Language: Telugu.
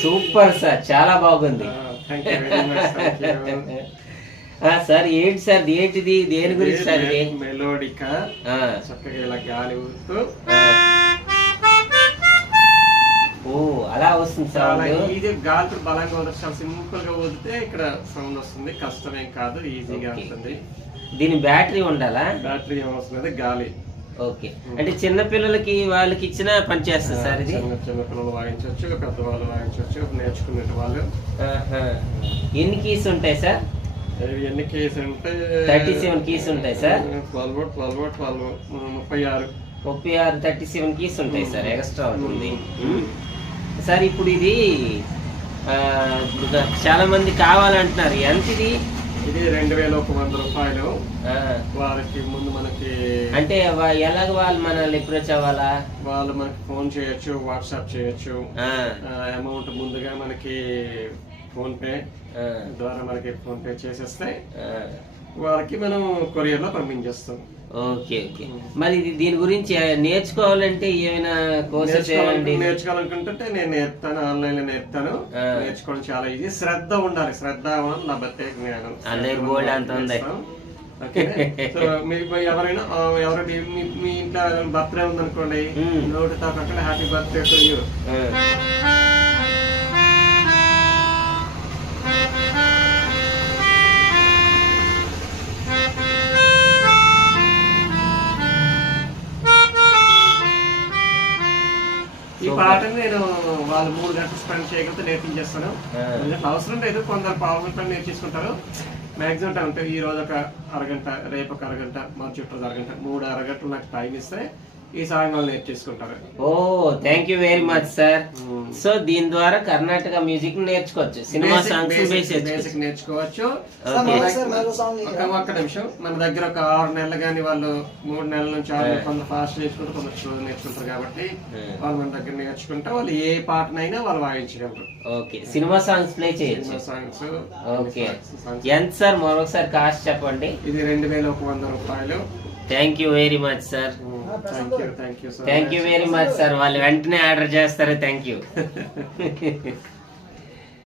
సూపర్ సార్, చాలా బాగుంది. సార్ ఏంటి సార్, ఏంటిది, దేని గురించి సార్ ఇది? మెలోడికా, చక్కగా ఇలా గాలి ఊరుతూ అలా వస్తుంది సార్. ఇది గాలి బలంగా వదిలి చాలా సింపుల్ గా వదిలితే ఇక్కడ సౌండ్ వస్తుంది, కష్టమేం కాదు, ఈజీగా ఉంటుంది. దీని బ్యాటరీ ఉండాలా? బ్యాటరీ ఏమవుతుంది, గాలి. ఓకే, అంటే చిన్న పిల్లలకి వాళ్ళకి ఇచ్చినా పని చేస్తుంది సార్ ఇది? చిన్న పిల్లలు వాయించవచ్చు, పెద్దవాళ్ళు వాయించవచ్చు, నేర్చుకునే వాళ్ళు. ఎన్ని కీస్ ఉంటాయి సార్? ఎన్ని కీస్ అంటే 37 కీస్ ఉంటాయి సార్. 36 37 కీస్ ఉంటాయి సార్, ఎక్స్ట్రా ఉంటుంది సార్. ఇప్పుడు ఇది చాలా మంది కావాలంటున్నారు, ఎంత ఇది? ఇది 2100 రూపాయలు. వారికి ముందు మనకి అంటే ఎలాగ వాళ్ళు మనల్ని అప్రోచ్ అవ్వాలా? వాళ్ళు మనకి ఫోన్ చేయొచ్చు, వాట్సాప్ చేయొచ్చు. అమౌంట్ ముందుగా మనకి ఫోన్ పే ద్వారా మనకి ఫోన్ పే చేసేస్తే వారికి మనం కొరియర్ లో పంపించేస్తాం. Okay okay. మరి దీని గురించి నేర్చుకోవాలంటే ఏమైనా కోర్సెస్ నేర్చుకోవాలనుకుంటుంటే నేను నేర్పుతాను, ఆన్లైన్ లో నేర్పుతాను. నేర్చుకోవడం చాలా ఈజీ, శ్రద్ధ ఉండాలి. శ్రద్ధ లభతే జ్ఞానం. ఎవరైనా మీ ఇంట్లో బర్త్డే ఉందనుకోండి, నోటితో పక్కన హ్యాపీ బర్త్డే టు యూ. ఈ పాటని నేను వాళ్ళు 3 గంటలు స్పెండ్ చేయగలిగితే నేర్పించేస్తాను. అవసరం లేదు, కొందరు పావు గంట నేర్చేసుకుంటారు. మాక్సిమం టైం అంటే ఈ రోజు ఒక అరగంట, రేపు ఒక అరగంట, మరుసటి రోజు అరగంట, 3 అరగంటలు నాకు టైం ఇస్తే ఈ సాంగ్ వాళ్ళు నేర్చేసుకుంటారు. Oh thank you very much sir. So దీని ద్వారా కర్ణాటక మ్యూజిక్ నేర్చుకోవచ్చు, సినిమా సాంగ్స్ బేసిక్ నేర్చుకోవచ్చు. ఒక్క నిమిషం, మన దగ్గర ఒక 6 నెలలు కానీ వాళ్ళు 3 నెలల నుంచి 6 నెలలు, కొంత ఫాస్ట్ నేర్చుకుంటారు, కొంత స్లో నేర్చుకుంటారు. కాబట్టి వాళ్ళు మన దగ్గర నేర్చుకుంటే వాళ్ళు ఏ పాటనైనా వాళ్ళు వాయించగలరు. ఓకే, సినిమా సాంగ్స్ ప్లే చేయొచ్చు. సాంగ్స్. ఓకే, ఎంత సార్ మరొకసారి కాస్ట్ చెప్పండి? ఇది 2100 రూపాయలు. Thank you very much sir. Thank you very much sir. వాళ్ళు వెంటనే ఆర్డర్ చేస్తారు. Thank you.